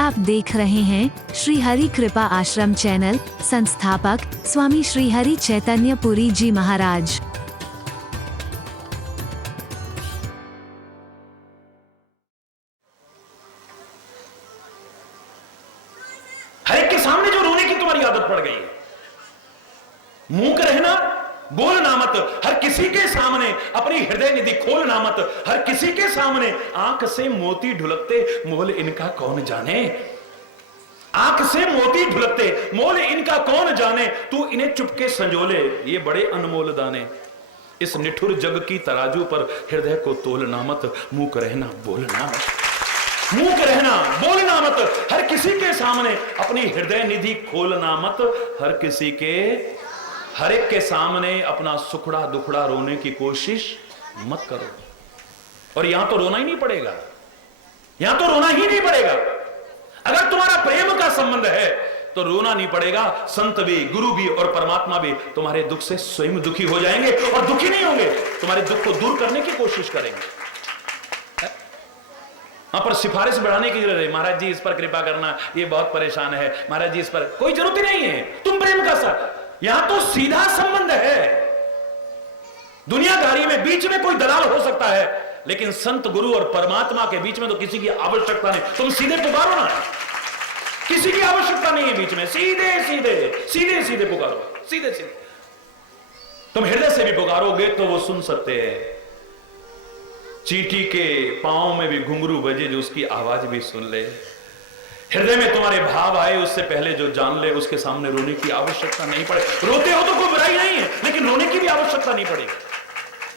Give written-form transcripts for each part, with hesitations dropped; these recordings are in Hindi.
आप देख रहे हैं श्री हरि कृपा आश्रम चैनल। संस्थापक स्वामी श्री हरि चैतन्य पुरी जी महाराज। हर एक के सामने जो रोने की तुम्हारी आदत पड़ गई है, मूक रहना, बोलना मत, हर किसी के सामने अपनी हृदय निधि खोलना मत, हर किसी के सामने आंख से मोती ढुलकते मोल इनका कौन जाने, आंख से मोती ढुलकते मोल इनका कौन जाने, तू इन्हें चुपके संजोले ये बड़े अनमोल दाने, इस निठुर जग की तराजू पर हृदय को तोलना मत, मूक रहना बोलना मत, मूक रहना बोलना मत, हर किसी के सामने अपनी हृदय निधि खोलना मत, हर किसी के हर एक के सामने अपना सुखड़ा दुखड़ा रोने की कोशिश मत करो। और यहां तो रोना ही नहीं पड़ेगा, यहां तो रोना ही नहीं पड़ेगा। अगर तुम्हारा प्रेम का संबंध है तो रोना नहीं पड़ेगा। संत भी, गुरु भी और परमात्मा भी तुम्हारे दुख से स्वयं दुखी हो जाएंगे और दुखी नहीं होंगे, तुम्हारे दुख को दूर करने की कोशिश करेंगे। वहां पर सिफारिश बढ़ाने की जरूरत है, महाराज जी इस पर कृपा करना, ये बहुत परेशान है, महाराज जी इस पर, कोई जरूरत ही नहीं है। तुम प्रेम का साथ, यहां तो सीधा संबंध है। दुनियादारी में बीच में कोई दलाल हो सकता है, लेकिन संत गुरु और परमात्मा के बीच में तो किसी की आवश्यकता नहीं। तुम सीधे पुकारो ना, किसी की आवश्यकता नहीं है बीच में, सीधे सीधे सीधे सीधे पुकारो, सीधे सीधे। तुम हृदय से भी पुकारोगे तो वो सुन सकते हैं। चींटी के पांव में भी घुंघरू बजे जो उसकी आवाज भी सुन ले। हृदय में तुम्हारे भाव आए उससे पहले जो जान ले, उसके सामने रोने की आवश्यकता नहीं पड़े। रोते हो तो कोई बुराई नहीं है, लेकिन रोने की भी आवश्यकता नहीं पड़ेगी।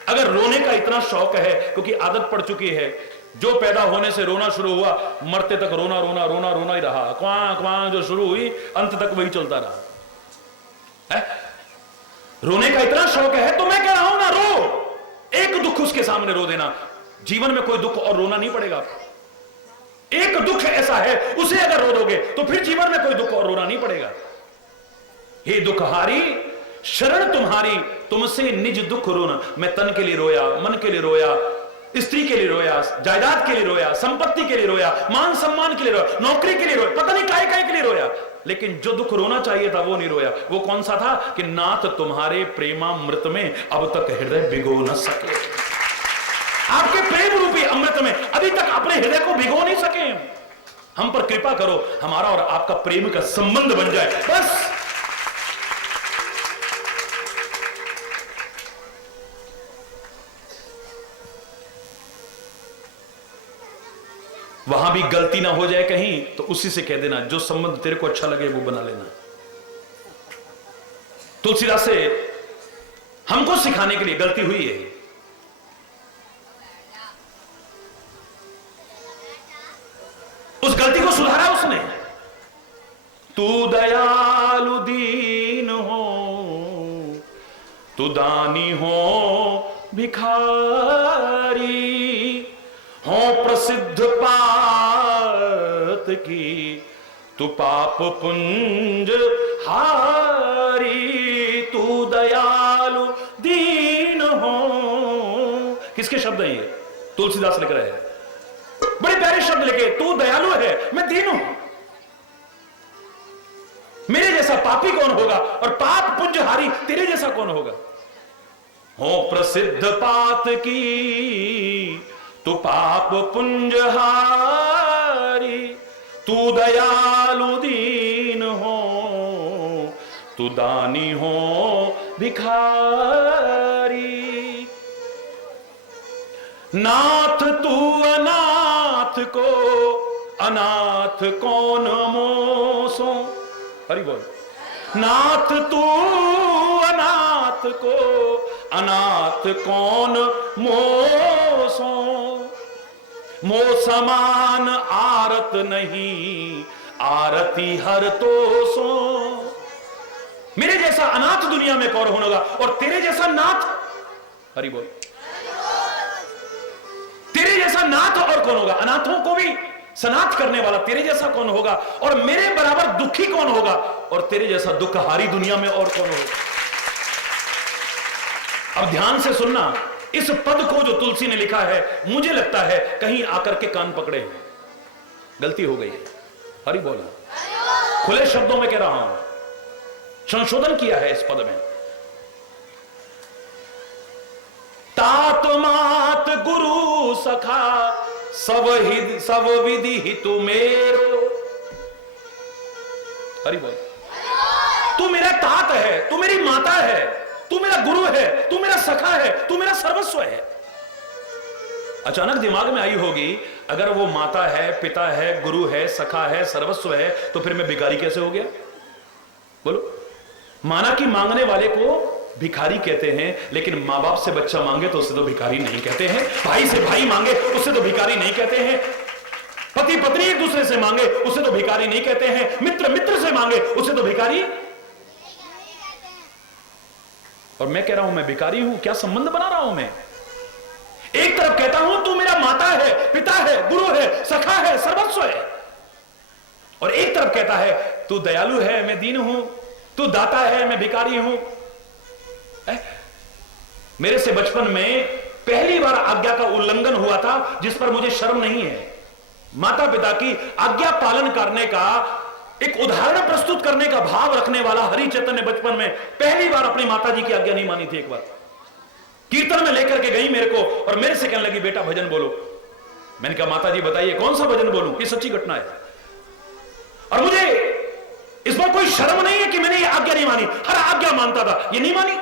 अगर रोने का इतना शौक है, क्योंकि आदत पड़ चुकी है, जो पैदा होने से रोना शुरू हुआ मरते तक रोना रोना रोना रोना ही रहा, क्वां क्वां जो शुरू हुई अंत तक वही चलता रहा है? रोने का इतना शौक है तो मैं कह रहा हूं ना, रो, एक दुख उसके सामने रो देना। जीवन में कोई दुख और रोना नहीं पड़ेगा। एक दुख ऐसा है उसे अगर रो दोगे तो फिर जीवन में कोई दुख और रोना नहीं पड़ेगा। हे दुखहारी शरण तुम्हारी, तुमसे निज दुख रोना। मैं तन के लिए रोया, मन के लिए रोया, स्त्री के लिए रोया, जायदाद के लिए रोया, संपत्ति के लिए रोया, मान सम्मान के लिए रोया, नौकरी के लिए रोया, पता नहीं काय काय के लिए रोया, लेकिन जो दुख रोना चाहिए था वो नहीं रोया। वो कौन सा था कि नाथ तुम्हारे प्रेमामृत में अब तक हृदय भिगो न सके। आपके प्रेम रूपी अमृत में अभी तक अपने हृदय को भिगो नहीं सके। हम पर कृपा करो, हमारा और आपका प्रेम का संबंध बन जाए बस। वहां भी गलती ना हो जाए कहीं तो उसी से कह देना, जो संबंध तेरे को अच्छा लगे वो बना लेना। तुलसीदास से हमको सिखाने के लिए गलती हुई है। उस गलती को सुधारा उसने। तू दयालु दीन हो, तू दानी हो भिखारी, हो प्रसिद्ध पात की, तू पाप पुंज हारी, तू दयालु दीन हो। किसके शब्द हैं ये? तुलसीदास लिख रहे हैं, बड़े प्यारे शब्द लिखे। तू दयालु है, मैं दीन हूं। मेरे जैसा पापी कौन होगा, और पाप पुंजहारी तेरे जैसा कौन होगा। हो प्रसिद्ध पात की, तू पाप पुंजहारी, तू दयालु दीन हो, तू दानी हो भिखारी। नाथ तू अनाथ को अनाथ कौन मोसो। हरि बोल। नाथ तू अनाथ को अनाथ कौन मोसो, मो समान आरत नहीं, आरती हर तो सो। मेरे जैसा अनाथ दुनिया में कौन होगा, और तेरे जैसा नाथ, हरि बोल, तेरे जैसा नाथ और कौन होगा। अनाथों को भी सनाथ करने वाला तेरे जैसा कौन होगा, और मेरे बराबर दुखी कौन होगा, और तेरे जैसा दुखहारी दुनिया में और कौन होगा। अब ध्यान से सुनना, इस पद को जो तुलसी ने लिखा है, मुझे लगता है कहीं आकर के कान पकड़े, गलती हो गई है। हरि बोल। खुले शब्दों में कह रहा हूं, संशोधन किया है इस पद में। तात मात गुरु सखा सब विधि हितु मेरो। हरि बोल। तू मेरा तात है, तू मेरी माता है, तू मेरा गुरु है, तू मेरा सखा है, तू मेरा सर्वस्व है। अचानक दिमाग में आई होगी, अगर वो माता है, पिता है, गुरु है, सखा है, सर्वस्व है, तो फिर मैं भिखारी कैसे हो गया? बोलो। माना कि मांगने वाले को भिखारी कहते हैं, लेकिन मां बाप से बच्चा मांगे तो उसे तो भिखारी नहीं कहते हैं, भाई से भाई मांगे उसे तो भिखारी नहीं कहते हैं, पति पत्नी एक दूसरे से मांगे उसे तो भिखारी नहीं कहते हैं, मित्र मित्र से मांगे उसे तो भिखारी। और मैं कह रहा हूं मैं भिखारी हूं, क्या संबंध बना रहा हूं मैं? एक तरफ कहता हूं तू मेरा माता है, पिता है, गुरु है, सखा है, सर्वस्व है, और एक तरफ कहता है तू दयालु है, मैं दीन हूं, तू दाता है, मैं भिखारी हूं। मेरे से बचपन में पहली बार आज्ञा का उल्लंघन हुआ था जिस पर मुझे शर्म नहीं है। माता पिता की आज्ञा पालन करने का एक उदाहरण प्रस्तुत करने का भाव रखने वाला हरि चैतन्य बचपन में पहली बार अपनी माता जी की आज्ञा नहीं मानी थी। एक बार कीर्तन में लेकर के गई मेरे को और मेरे से कहने लगी बेटा भजन बोलो। मैंने कहा माता जी बताइए कौन सा भजन बोलूं? ये सच्ची घटना है और मुझे इस बार कोई शर्म नहीं है कि मैंने ये आज्ञा नहीं मानी। हर आज्ञा मानता था, ये नहीं मानी।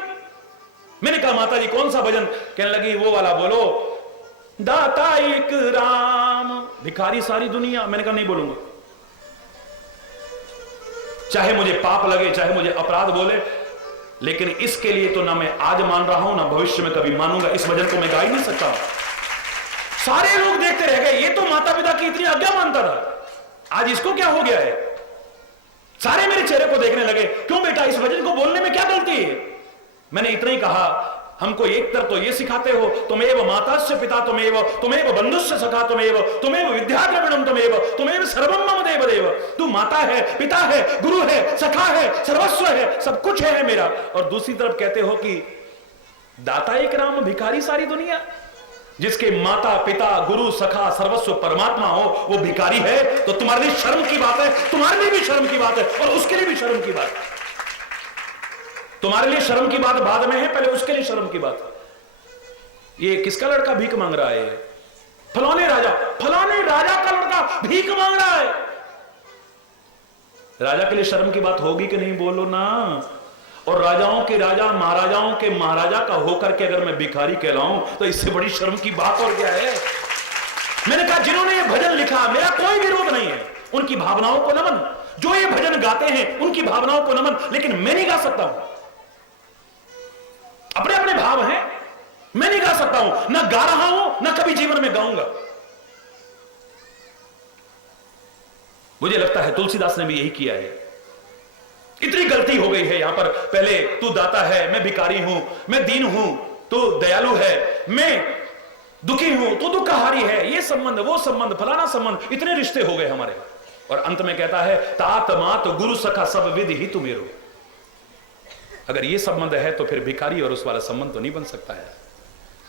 मैंने कहा माता जी कौन सा भजन? कहने लगी वो वाला बोलो, दाता एक राम भिखारी सारी दुनिया। मैंने कहा नहीं बोलूंगा, चाहे मुझे पाप लगे, चाहे मुझे अपराध बोले, लेकिन इसके लिए तो ना मैं आज मान रहा हूं ना भविष्य में कभी मानूंगा। इस भजन को मैं गा ही नहीं सकता। सारे लोग देखते रह गए, ये तो माता पिता की इतनी आज्ञा मानता था, आज इसको क्या हो गया है? सारे मेरे चेहरे को देखने लगे, क्यों बेटा इस भजन को बोलने में क्या गलती है? मैंने इतना ही कहा हमको एक तरफ तो ये सिखाते हो तुमेव मातास्य पिता तुमेव बंधुस्य सखा तुमेव विद्या द्रविणम तुमेव सर्वम मम देव देव। तू माता है, पिता है, गुरु है, सखा है, सर्वस्व है, सब कुछ है मेरा। और दूसरी तरफ कहते हो कि दाता एक राम भिखारी सारी दुनिया। जिसके माता पिता गुरु सखा सर्वस्व परमात्मा हो वो भिखारी है, तो तुम्हारे लिए शर्म की बात है, तुम्हारे लिए भी शर्म की बात है और उसके लिए भी शर्म की बात है। तुम्हारे लिए शर्म की बात बाद में है, पहले उसके लिए शर्म की बात। ये किसका लड़का भीख मांग रहा है? फलाने राजा का लड़का भीख मांग रहा है। राजा के लिए शर्म की बात होगी कि नहीं? बोलो ना। और राजाओं के राजा महाराजाओं के महाराजा का होकर के अगर मैं भिखारी कहलाऊं तो इससे बड़ी शर्म की बात और क्या है? मैंने कहा जिन्होंने ये भजन लिखा मेरा कोई विरोध नहीं है, उनकी भावनाओं को नमन। जो ये भजन गाते हैं उनकी भावनाओं को नमन, लेकिन मैं नहीं गा सकता हूं। अपने अपने भाव हैं, मैं नहीं गा सकता हूं, ना गा रहा हूं ना कभी जीवन में गाऊंगा। मुझे लगता है तुलसीदास ने भी यही किया है। इतनी गलती हो गई है यहां पर। पहले तू दाता है, मैं भिखारी हूं, मैं दीन हूं, तू दयालु है, मैं दुखी हूं, तू दुखहारी है, ये संबंध वो संबंध फलाना संबंध, इतने रिश्ते हो गए हमारे। और अंत में कहता है तात मात गुरु सखा सब विधि ही तुम्हें। अगर ये संबंध है तो फिर भिखारी और उस वाला संबंध तो नहीं बन सकता है।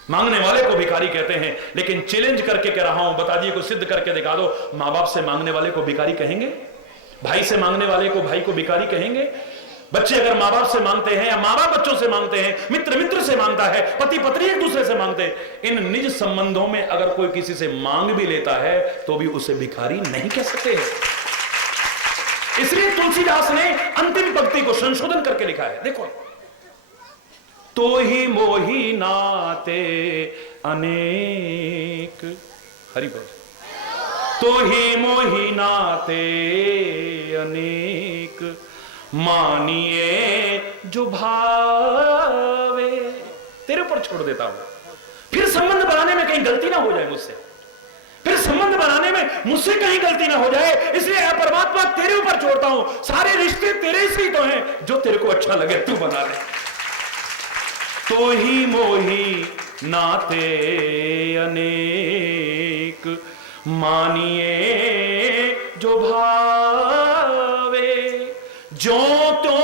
मांगने वाले को भिखारी कहते हैं, लेकिन चैलेंज करके कह रहा हूं, बता दिए को सिद्ध करके दिखा दो, मां बाप से मांगने वाले को भिखारी कहेंगे? भाई से मांगने वाले को भाई को भिखारी कहेंगे? बच्चे अगर मां बाप से मांगते हैं या मां बाप बच्चों से मांगते हैं, मित्र मित्र से मांगता है, पति पत्नी एक दूसरे से मांगते हैं, इन निज संबंधों में अगर कोई किसी से मांग भी लेता है तो भी उसे भिखारी नहीं कह सकते हैं। इसलिए तुलसीदास ने अंतिम पंक्ति को संशोधन करके लिखा है। देखो, तो ही मोही नाते अनेक, हरि बोल, तो ही मोही नाते अनेक, मानिए जो भावे। तेरे ऊपर छोड़ देता हूं, फिर संबंध बनाने में कहीं गलती ना हो जाए मुझसे, फिर संबंध बनाने में मुझसे कहीं गलती ना हो जाए, इसलिए परमात्मा तेरे ऊपर छोड़ता हूं। सारे रिश्ते तेरे से ही तो हैं, जो तेरे को अच्छा लगे तू बना ले। तो ही मोही नाते अनेक, मानिए जो भावे। जो तो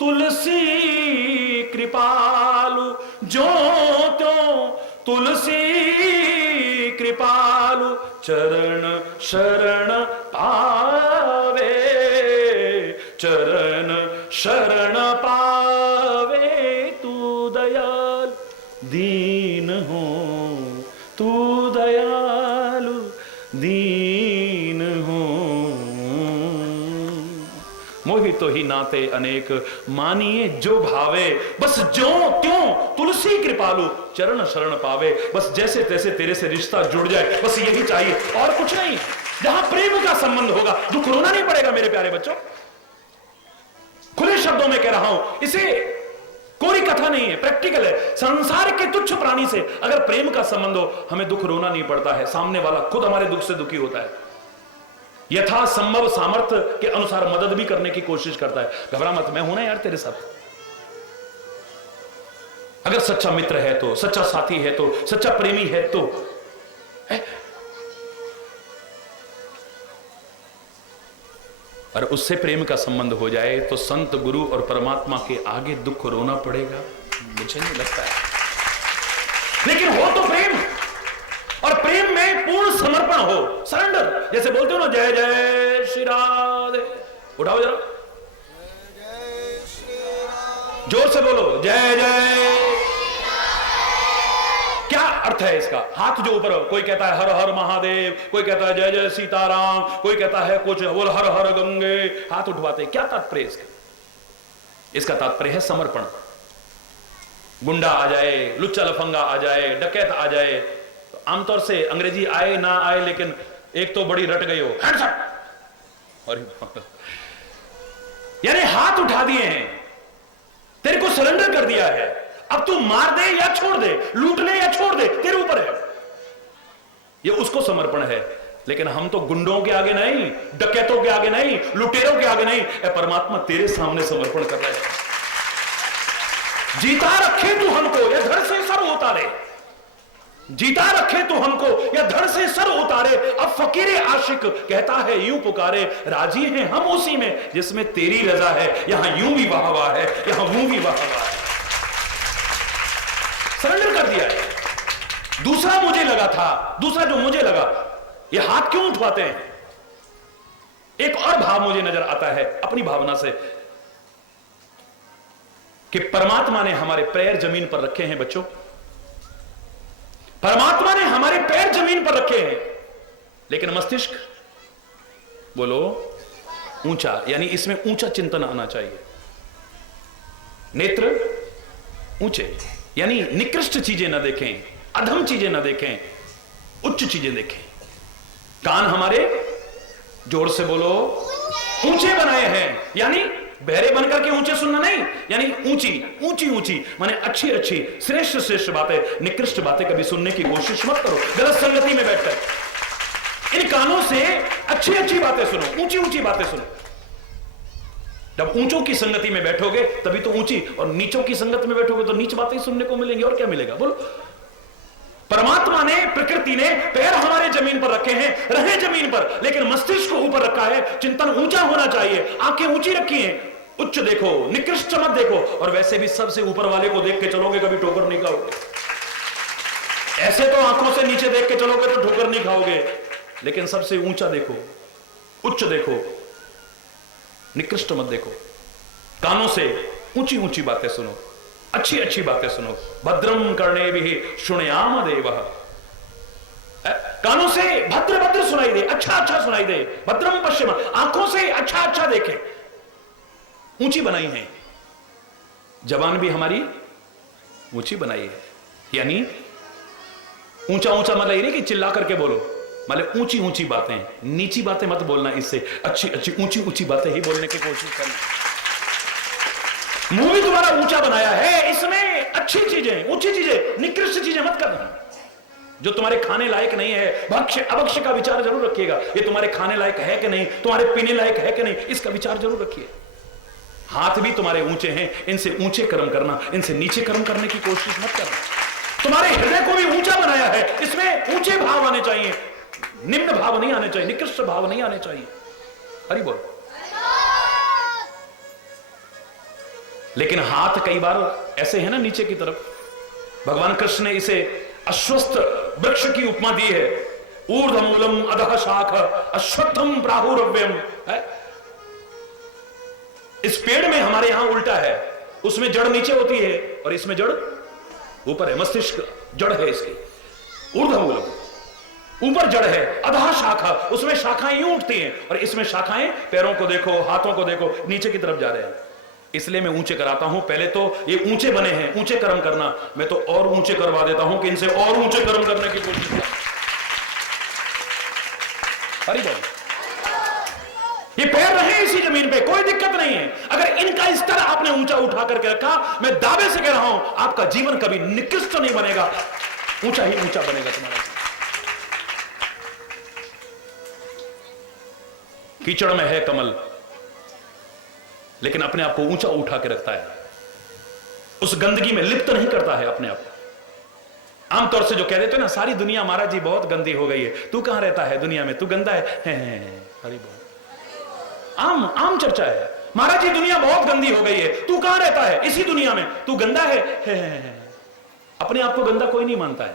तुलसी कृपालु, जो तो तुलसी कृपालु, चरण शरण पावे। दीन हो। मोहि तो ही नाते अनेक, मानिए जो भावे, बस जो त्यों तुलसी कृपालु चरण शरण पावे। बस जैसे तैसे तेरे से रिश्ता जुड़ जाए, बस यही चाहिए और कुछ नहीं। जहां प्रेम का संबंध होगा दुख रोना नहीं पड़ेगा मेरे प्यारे बच्चों। खुले शब्दों में कह रहा हूं, इसे कोरी कथा नहीं है, प्रैक्टिकल है। संसार के तुच्छ प्राणी से अगर प्रेम का संबंध हो, हमें दुख रोना नहीं पड़ता है, सामने वाला खुद हमारे दुख से दुखी होता है, यथा संभव सामर्थ्य के अनुसार मदद भी करने की कोशिश करता है। घबरा मत, मैं हूं ना यार तेरे साथ। अगर सच्चा मित्र है तो, सच्चा साथी है तो, सच्चा प्रेमी है तो और उससे प्रेम का संबंध हो जाए तो संत गुरु और परमात्मा के आगे दुख रोना पड़ेगा, मुझे नहीं लगता है। लेकिन हो तो प्रेम, और प्रेम में पूर्ण समर्पण हो, सरेंडर। जैसे बोलते हो ना, जय जय श्री राधे, उठाओ जरा, जोर से बोलो, जय जय। क्या अर्थ है इसका? हाथ जो ऊपर, कोई कहता है हर हर महादेव, कोई कहता है जय जय सीताराम, कोई कहता है कुछ बोल हर हर गंगे, हाथ उठवाते। क्या तात्पर्य इसका? इसका तात्पर्य है समर्पण। गुंडा आ जाए, लुच्चा लफंगा आ जाए, डकैत आ जाए, तो आमतौर से अंग्रेजी आए ना आए, लेकिन एक तो बड़ी रट गई हो, हैंड्स अप, और यानी हाथ उठा दिए हैं, तेरे को सरेंडर कर दिया है। अब तू मार दे या छोड़ दे, लूट ले या छोड़ दे, तेरे ऊपर है। ये उसको समर्पण है। लेकिन हम तो गुंडों के आगे नहीं, डकैतों के आगे नहीं, लुटेरों के आगे नहीं, परमात्मा तेरे सामने समर्पण कर रहे हैं। जीता रखे तू हमको या धड़ से सर उतारे, जीता रखे तू हमको या धड़ से सर उतारे। अब फकीर आशिक कहता है यूं पुकारे, राजी हैं हम उसी में जिसमें तेरी रजा है। यहां यूं भी वाह वाह है, यहां यूं भी वाह वाह है। सरेंडर कर दिया है। दूसरा मुझे लगा था, दूसरा जो मुझे लगा, ये हाथ क्यों उठवाते हैं? एक और भाव मुझे नजर आता है अपनी भावना से, कि परमात्मा ने हमारे पैर जमीन पर रखे हैं बच्चों, परमात्मा ने हमारे पैर जमीन पर रखे हैं, लेकिन मस्तिष्क बोलो ऊंचा, यानी इसमें ऊंचा चिंतन आना चाहिए। नेत्र ऊंचे, यानी निकृष्ट चीजें ना देखें, अधम चीजें ना देखें, उच्च चीजें देखें। कान हमारे, जोर से बोलो, ऊंचे बनाए हैं, यानी बहरे बनकर के ऊंचे सुनना नहीं, यानी ऊंची ऊंची ऊंची माने अच्छी अच्छी श्रेष्ठ श्रेष्ठ बातें। निकृष्ट बातें कभी सुनने की कोशिश मत करो गलत संगति में बैठकर। इन कानों से अच्छी अच्छी बातें सुनो, ऊंची ऊंची बातें सुनो। जब ऊंचों की संगति में बैठोगे तभी तो ऊंची, और नीचों की संगति में बैठोगे तो नीच बातें सुनने को मिलेंगी, और क्या मिलेगा बोलो। परमात्मा ने, प्रकृति ने पैर हमारे जमीन पर रखे हैं, रहे जमीन पर, लेकिन मस्तिष्क को ऊपर रखा है। चिंतन ऊंचा होना चाहिए, आंखें ऊंची रखी हैं, उच्च देखो, निकृष्ट मत देखो। और वैसे भी सबसे ऊपर वाले को देख के चलोगे कभी ठोकर नहीं खाओगे। ऐसे तो आंखों से नीचे देख के चलोगे तो ठोकर नहीं खाओगे, लेकिन सबसे ऊंचा देखो, उच्च देखो, निकृष्ट मत देखो। कानों से ऊंची ऊंची बातें सुनो, अच्छी अच्छी बातें सुनो। भद्रम कर्णेभिः शृणुयाम देवः, कानों से भद्र भद्र सुनाई दे, अच्छा अच्छा सुनाई दे। भद्रम पश्चिम, आंखों से अच्छा अच्छा देखे, ऊंची बनाई है। जबान भी हमारी ऊंची बनाई है, यानी ऊंचा ऊंचा मतलब ये नहीं कि चिल्ला करके बोलो, मतलब ऊंची ऊंची बातें, नीची बातें मत बोलना। इससे अच्छी अच्छी ऊंची ऊंची बातें ही बोलने की कोशिश करना। मुंह भी तुम्हारा ऊंचा बनाया है, इसमें अच्छी चीजें, ऊंची चीजें, निकृष्ट चीजें मत करना। जो तुम्हारे खाने लायक नहीं है, भक्ष्य अभक्ष्य का विचार जरूर रखिएगा। ये तुम्हारे खाने लायक है कि नहीं, तुम्हारे पीने लायक है कि नहीं, इसका विचार जरूर रखिए। हाथ भी तुम्हारे ऊंचे हैं, इनसे ऊंचे कर्म करना, इनसे नीचे कर्म करने की कोशिश मत करना। तुम्हारे हृदय को भी ऊंचा बनाया है, इसमें ऊंचे भाव आने चाहिए, निम्न भाव नहीं आने चाहिए, निकृष्ट भाव नहीं आने चाहिए। हरि बोल। लेकिन हाथ कई बार ऐसे है ना नीचे की तरफ, भगवान कृष्ण ने इसे अश्वस्थ वृक्ष की उपमा दी है। ऊर्ध्वमूलम अधः शाख अश्वत्थम प्राहुरव्यम है। इस पेड़ में हमारे यहां उल्टा है, उसमें जड़ नीचे होती है और इसमें जड़ ऊपर है। मस्तिष्क जड़ है इसकी। ऊर्ध्वमूलम, ऊपर जड़ है, अधा शाखा, उसमें शाखाएं यूं उठती हैं, और इसमें शाखाएं पैरों को देखो, हाथों को देखो, नीचे की तरफ जा रहे हैं। इसलिए मैं ऊंचे कराता हूं। पहले तो ये ऊंचे बने हैं, ऊंचे कर्म करना, मैं तो और ऊंचे करवा देता हूं कि इनसे और ऊंचे कर्म करने की कोशिश करें। हरि बोल। ये पैर रहे इसी जमीन पे, कोई दिक्कत नहीं है। अगर इनका स्तर आपने ऊंचा उठा करके रखा, मैं दावे से कह रहा हूं आपका जीवन कभी निकृष्ट नहीं बनेगा, ऊंचा ही ऊंचा बनेगा तुम्हारा जीवन। कीचड़ में है कमल, लेकिन अपने आप को ऊंचा उठा के रखता है, उस गंदगी में लिप्त नहीं करता है अपने आप को। आमतौर से जो कह देते हैं ना, सारी दुनिया महाराज जी बहुत गंदी हो गई है, तू कहां रहता है दुनिया में, तू गंदा है। हरि बोल। आम चर्चा है, महाराज जी दुनिया बहुत गंदी हो गई है, तू कहां रहता है इसी दुनिया में, तू गंदा है। अपने आप को गंदा कोई नहीं मानता है।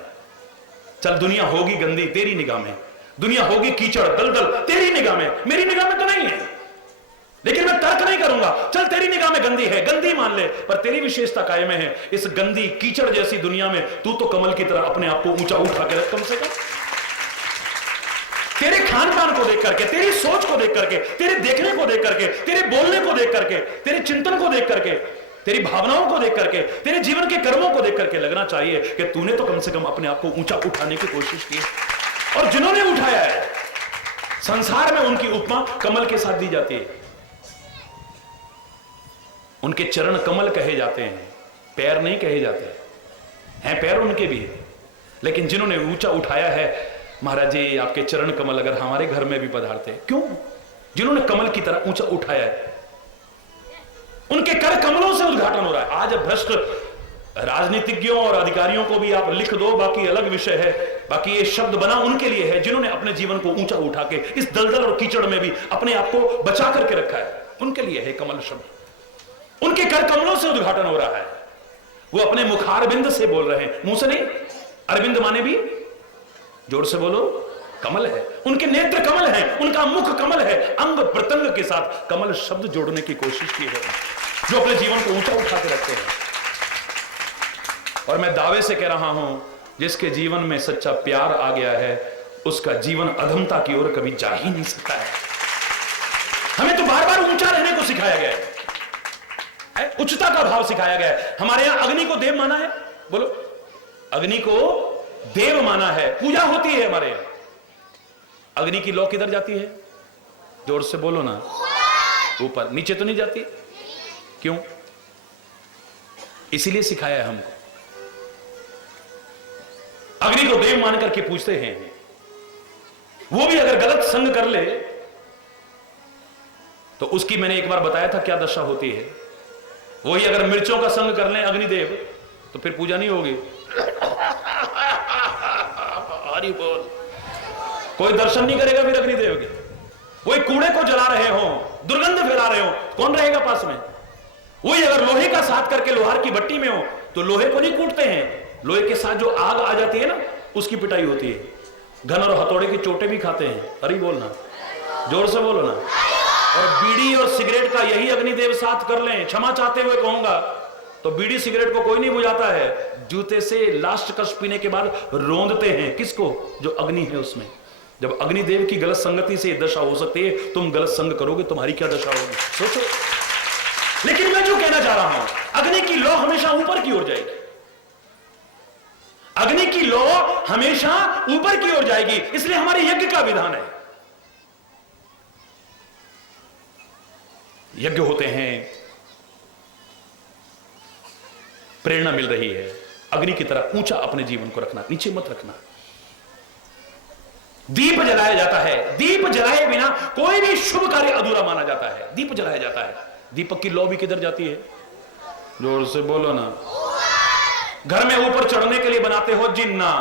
चल दुनिया होगी गंदी तेरी निगाह में, दुनिया होगी कीचड़ दलदल तेरी निगाह में, मेरी निगाह में तो नहीं है, लेकिन मैं तर्क नहीं करूंगा। चल तेरी निगाह में गंदी है, गंदी मान ले, पर तेरी विशेषता कायम है। इस गंदी कीचड़ जैसी दुनिया में तू तो कमल की तरह अपने आप को ऊंचा उठा के रख कम से कम। तेरे खान पान को देख करके, तेरी सोच को देख करके, तेरे देखने को देख करके, तेरे बोलने को देख करके, तेरे चिंतन को देख करके, तेरी भावनाओं को देख करके, तेरे जीवन के कर्मों को देख करके लगना चाहिए कि तूने तो कम से कम अपने आप को ऊंचा उठाने की कोशिश की। और जिन्होंने उठाया है, संसार में उनकी उपमा कमल के साथ दी जाती है। उनके चरण कमल कहे जाते हैं, पैर नहीं कहे जाते हैं। पैर उनके भी है, लेकिन जिन्होंने ऊंचा उठाया है, महाराज जी आपके चरण कमल अगर हमारे घर में भी पधारते, क्यों, जिन्होंने कमल की तरह ऊंचा उठाया है, उनके कर कमलों से उद्घाटन हो रहा है। आज भ्रष्ट राजनीतिज्ञों और अधिकारियों को भी आप लिख दो, बाकी अलग विषय है, बाकी ये शब्द बना उनके लिए है जिन्होंने अपने जीवन को ऊंचा उठा के इस दलदल और कीचड़ में भी अपने आप को बचा करके रखा है, उनके लिए है कमल शब्द। उनके कर कमलों से उद्घाटन हो रहा है, वो अपने मुखारबिंद से बोल रहे हैं, मुंह से नहीं। अरविंद माने भी, जोर से बोलो, कमल है। उनके नेत्र कमल है, उनका मुख कमल है, अंग प्रत्यंग के साथ कमल शब्द जोड़ने की कोशिश की है, जो अपने जीवन को ऊंचा उठा के रखते हैं। और मैं दावे से कह रहा हूं, जिसके जीवन में सच्चा प्यार आ गया है, उसका जीवन अधमता की ओर कभी जा ही नहीं सकता है। हमें तो बार बार ऊंचा रहने को सिखाया गया है, उच्चता का भाव सिखाया गया है। हमारे यहां अग्नि को देव माना है, बोलो, अग्नि को देव माना है, पूजा होती है हमारे यहां। अग्नि की लौ किधर जाती है, जोर से बोलो ना, ऊपर, नीचे तो नहीं जाती। क्यों? इसीलिए सिखाया है हमको। अग्नि को देव मान करके पूछते हैं, वो भी अगर गलत संग कर ले तो उसकी, मैंने एक बार बताया था क्या दशा होती है। वही अगर मिर्चों का संग कर ले अग्निदेव, तो फिर पूजा नहीं होगी। हरि बोल। कोई दर्शन नहीं करेगा फिर अग्निदेव के। वही कूड़े को जला रहे हो, दुर्गंध फैला रहे हो, कौन रहेगा पास में? वही अगर लोहे का साथ करके लोहार की भट्टी में हो, तो लोहे को नहीं कूटते हैं, लोहे के साथ जो आग आ जाती है ना, उसकी पिटाई होती है। घन और हथौड़े की चोटें भी खाते हैं। हरि बोलना, जोर से बोलो ना। और बीड़ी और सिगरेट का यही अग्निदेव साथ कर लें, क्षमा चाहते हुए कहूंगा, तो बीड़ी सिगरेट को कोई नहीं बुझाता है, जूते से लास्ट कश पीने के बाद रोंदते हैं। किसको? जो अग्नि है उसमें। जब अग्निदेव की गलत संगति से दशा हो सकती है, तुम गलत संग करोगे, तुम्हारी क्या दशा होगी, सोचो। लेकिन मैं जो कहना चाह रहा हूं, अग्नि की लौ हमेशा ऊपर की ओर जाएगी। अग्नि की लौ हमेशा ऊपर की ओर जाएगी, इसलिए हमारे यज्ञ का विधान है। यज्ञ होते हैं, प्रेरणा मिल रही है अग्नि की तरह ऊंचा अपने जीवन को रखना, नीचे मत रखना। दीप जलाया जाता है, दीप जलाए बिना कोई भी शुभ कार्य अधूरा माना जाता है। दीप जलाया जाता है, दीपक की लौ भी किधर जाती है, जोर से बोलो ना। घर में ऊपर चढ़ने के लिए बनाते हो जिन्ना,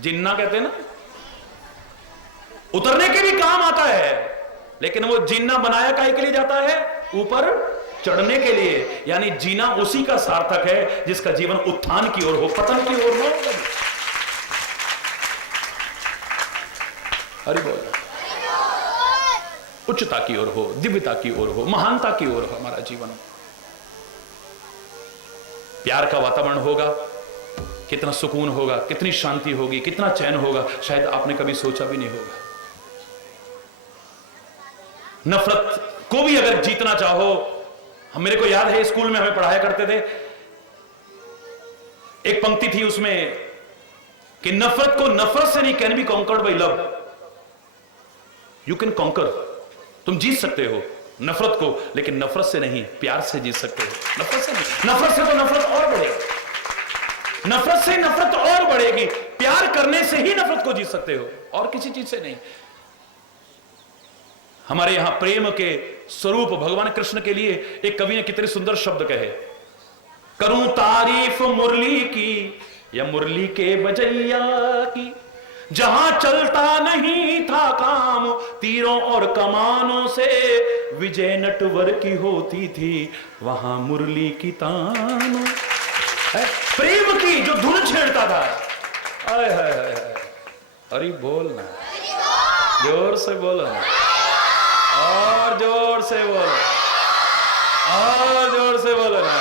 जिन्ना कहते हैं ना, उतरने के भी काम आता है, लेकिन वो जिन्ना बनाया काहे के लिए जाता है? ऊपर चढ़ने के लिए। यानी जीना उसी का सार्थक है जिसका जीवन उत्थान की ओर हो, पतन की ओर हो। हरि बोल। उच्चता की ओर हो, दिव्यता की ओर हो, महानता की ओर हो हमारा जीवन। प्यार का वातावरण होगा कितना सुकून होगा, कितनी शांति होगी, कितना चैन होगा, शायद आपने कभी सोचा भी नहीं होगा। नफरत को भी अगर जीतना चाहो, मेरे को याद है स्कूल में हमें पढ़ाया करते थे, एक पंक्ति थी उसमें कि नफरत को नफरत से नहीं, can be conquered by love. You can conquer, तुम जीत सकते हो नफरत को, लेकिन नफरत से नहीं, प्यार से जीत सकते हो। नफरत से नहीं, नफरत से तो नफरत और बढ़ेगी, नफरत से नफरत और बढ़ेगी, प्यार करने से ही नफरत को जीत सकते हो, और किसी चीज से नहीं। हमारे यहां प्रेम के स्वरूप भगवान कृष्ण के लिए एक कवि ने कितने सुंदर शब्द कहे, करूं तारीफ मुरली की या मुरली के बजैया की, जहां चलता नहीं था काम तीरों और कमानों से, विजय नटवर की होती थी वहां मुरली की तानों। प्रेम की जो धुन छेड़ता था, आय हाय हाय, अरे बोलना, जोर से बोलो, और जोर से बोलो, और जोर से बोलो ना।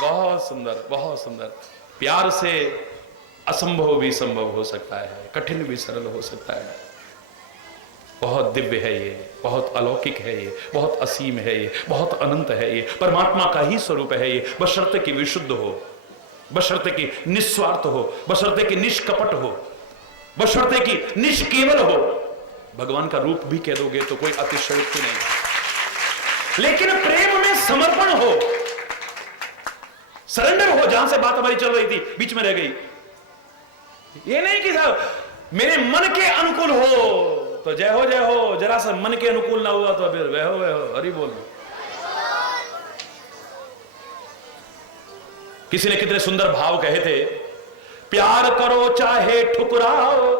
बहुत सुंदर, बहुत सुंदर। प्यार से असंभव भी संभव हो सकता है, कठिन भी सरल हो सकता है। बहुत दिव्य है ये, बहुत अलौकिक है ये, बहुत असीम है ये, बहुत अनंत है ये, परमात्मा का ही स्वरूप है ये, बशर्ते कि विशुद्ध हो, बशर्ते कि निस्वार्थ हो, बशर्ते कि निष्कपट हो, बशर्ते कि निष्केवल हो। भगवान का रूप भी कह दोगे तो कोई अतिशयोक्ति नहीं, लेकिन प्रेम में समर्पण हो, सरेंडर हो। जहां से बात हमारी चल रही थी, बीच में रह गई। ये नहीं कि साहब मेरे मन के अनुकूल हो तो जय हो, जरा सा मन के अनुकूल ना हुआ तो फिर वह हो, हरि बोल। किसी ने कितने सुंदर भाव कहे थे, प्यार करो चाहे ठुकराओ,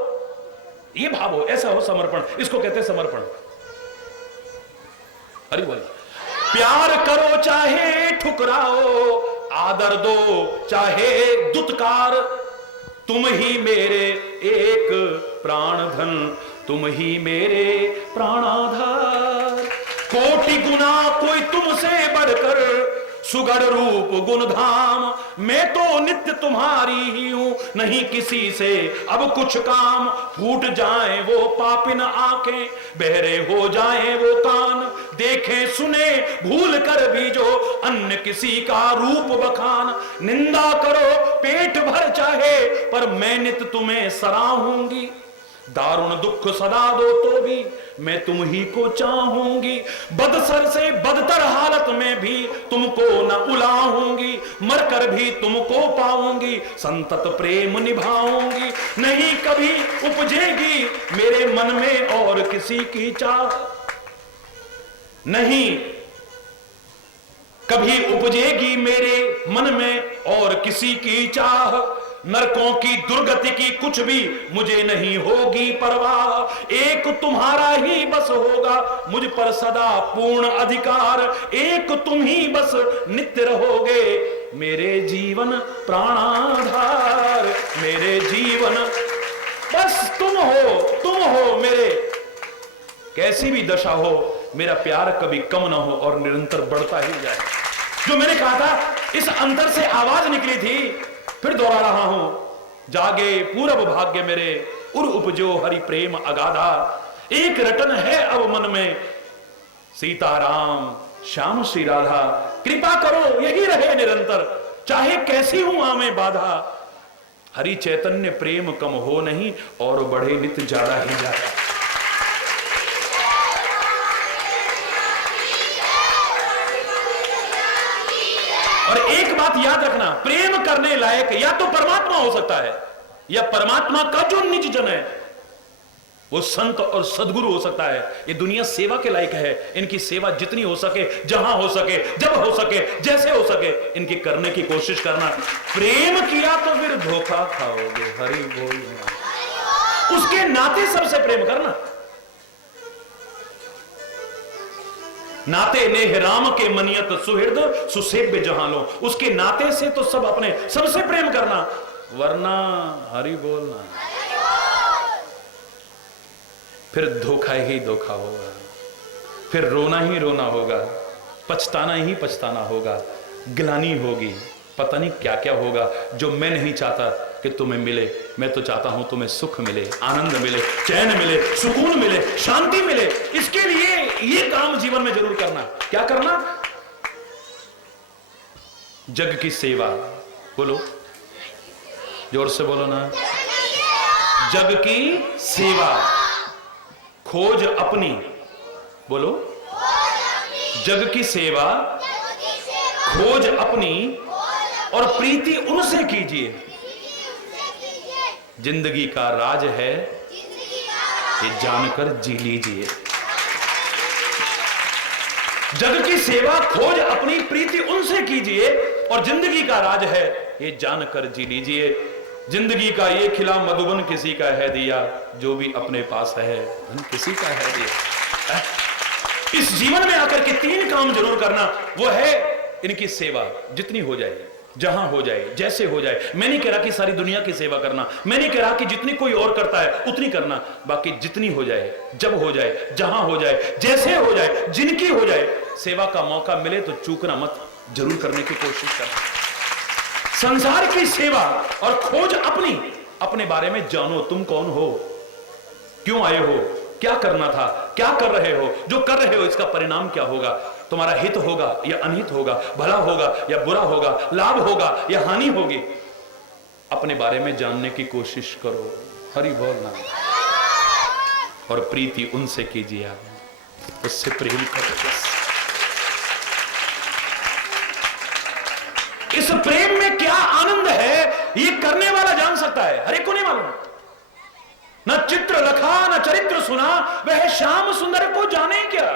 ये भाव हो, ऐसा हो समर्पण, इसको कहते हैं समर्पण। हरि बोल। प्यार करो चाहे ठुकराओ, आदर दो चाहे दुत्कार, तुम ही मेरे एक प्राण धन, तुम ही मेरे प्राणाधार। कोटि गुना कोई तुमसे बढ़कर, सुगढ़ रूप गुण धाम, मैं तो नित्य तुम्हारी ही हूं, नहीं किसी से अब कुछ काम। फूट जाए वो पापिन आंखें, बहरे हो जाए वो कान, देखें सुने भूल कर भी जो अन्य किसी का रूप बखान। निंदा करो पेट भर चाहे, पर मैं नित्य तुम्हें सराहूंगी। दारुण दुख सदा दो तो भी मैं तुम ही को चाहूंगी। बदसर से बदतर हालत में भी तुमको न उलाऊंगी, मरकर भी तुमको पाऊंगी, संतत प्रेम निभाऊंगी। नहीं कभी उपजेगी मेरे मन में और किसी की चाह, नहीं कभी उपजेगी मेरे मन में और किसी की चाह। नरकों की दुर्गति की कुछ भी मुझे नहीं होगी परवाह, एक तुम्हारा ही बस होगा मुझ पर सदा पूर्ण अधिकार। एक तुम ही बस नित्य रहोगे मेरे जीवन प्राणाधार, मेरे जीवन बस तुम हो मेरे। कैसी भी दशा हो मेरा प्यार कभी कम ना हो और निरंतर बढ़ता ही जाए। जो मैंने कहा था, इस अंतर से आवाज निकली थी, फिर दोहरा रहा हूं, जागे पूरब भाग्य मेरे, उर उपजो हरि प्रेम अगाधा। एक रटन है अब मन में, सीताराम श्याम श्री राधा। कृपा करो यही रहे निरंतर, चाहे कैसी हूं आवे बाधा। हरि चैतन्य प्रेम कम हो नहीं, और बढ़े नित्य ज्यादा ही ज्यादा। और एक बात याद रखना, प्रेम करने लायक या तो परमात्मा हो सकता है, या परमात्मा का जो निज जन है वो संत और सदगुरु हो सकता है। ये दुनिया सेवा के लायक है, इनकी सेवा जितनी हो सके, जहां हो सके, जब हो सके, जैसे हो सके, इनकी करने की कोशिश करना। प्रेम किया तो फिर धोखा खाओगे, हरि बोल। उसके नाते सबसे प्रेम करना। नाते नेह राम के मनियत सुहृद सुसेव्य जहां लो, उसके नाते से तो सब अपने सबसे प्रेम करना, वरना हरि बोलना फिर धोखा ही धोखा होगा, फिर रोना ही रोना होगा, पछताना ही पछताना होगा, गिलानी होगी, पता नहीं क्या क्या होगा जो मैं नहीं चाहता कि तुम्हें मिले। मैं तो चाहता हूं तुम्हें सुख मिले, आनंद मिले, चैन मिले, सुकून मिले, शांति मिले। इसके लिए ये काम जीवन में जरूर करना। क्या करना? जग की सेवा। बोलो, जोर से बोलो ना। जग की सेवा, खोज अपनी। बोलो, जग की सेवा, खोज अपनी और प्रीति उनसे कीजिए। जिंदगी का राज है ये जानकर जी लीजिए। जग की सेवा, खोज अपनी, प्रीति उनसे कीजिए और जिंदगी का राज है ये जानकर जी लीजिए। जिंदगी का ये खिला मधुबन किसी का है दिया, जो भी अपने पास है धन किसी का है दिया। इस जीवन में आकर के 3 काम जरूर करना, वो है इनकी सेवा। जितनी हो जाए, जहां हो जाए, जैसे हो जाए। मैं नहीं कह रहा कि सारी दुनिया की सेवा करना, मैं नहीं कह रहा कि जितनी कोई और करता है उतनी करना, बाकी जितनी हो जाए, जब हो जाए, जहां हो जाए, जैसे हो जाए, जिनकी हो जाए, सेवा का मौका मिले तो चूकना मत, जरूर करने की कोशिश करना। संसार की सेवा और खोज अपनी। अपने बारे में जानो, तुम कौन हो, क्यों आए हो, क्या करना था, क्या कर रहे हो, जो कर रहे हो इसका परिणाम क्या होगा, तुम्हारा हित होगा या अनहित होगा, भला होगा या बुरा होगा, लाभ होगा या हानि होगी। अपने बारे में जानने की कोशिश करो। हरि बोल ना। और प्रीति उनसे कीजिए, आप उससे प्रेम करो। इस प्रेम में क्या आनंद है ये करने वाला जान सकता है, हर एक को नहीं मालूम। न चित्र लखा न चरित्र सुना, वह श्याम सुंदर को जाने क्या।